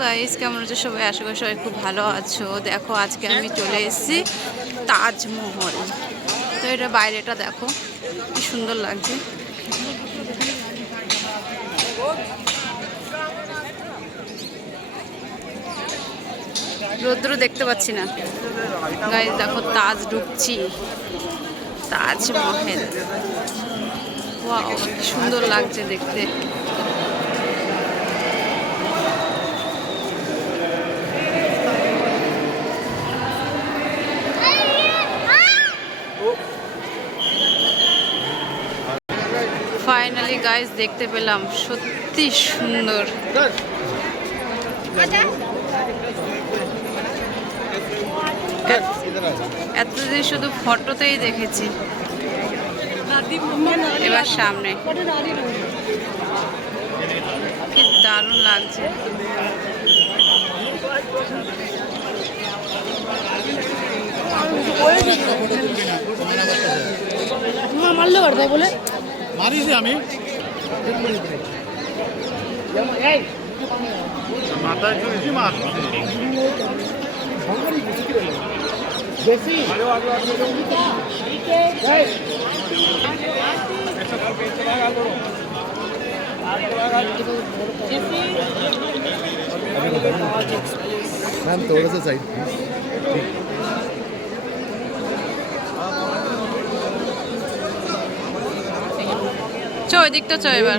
Guys, কেমন আছো সবাই? আশা করি সবাই খুব ভালো আছো। দেখো আজকে আমি চলে এসেছি তাজমহল। তো এটা বাইরেটা দেখো কি সুন্দর লাগছে। রোদ্র দেখতে পাচ্ছি না গাইস, দেখো তাজ ঢুকছি, তাজমহল। ওয়াও, কি সুন্দর লাগছে দেখতে। ফাইনালি গাইস দেখতে পেলাম, সত্যি সুন্দর। এতদিন শুধু ফটোতেই দেখেছি, এবার সামনে কি দারুণ লাগছে। মারলে পারবে বলে মারিছি আমি মাথায় চুরিছি মাছ मैम थोड़ा सा साइड চ ওই দিকটা চ এবার।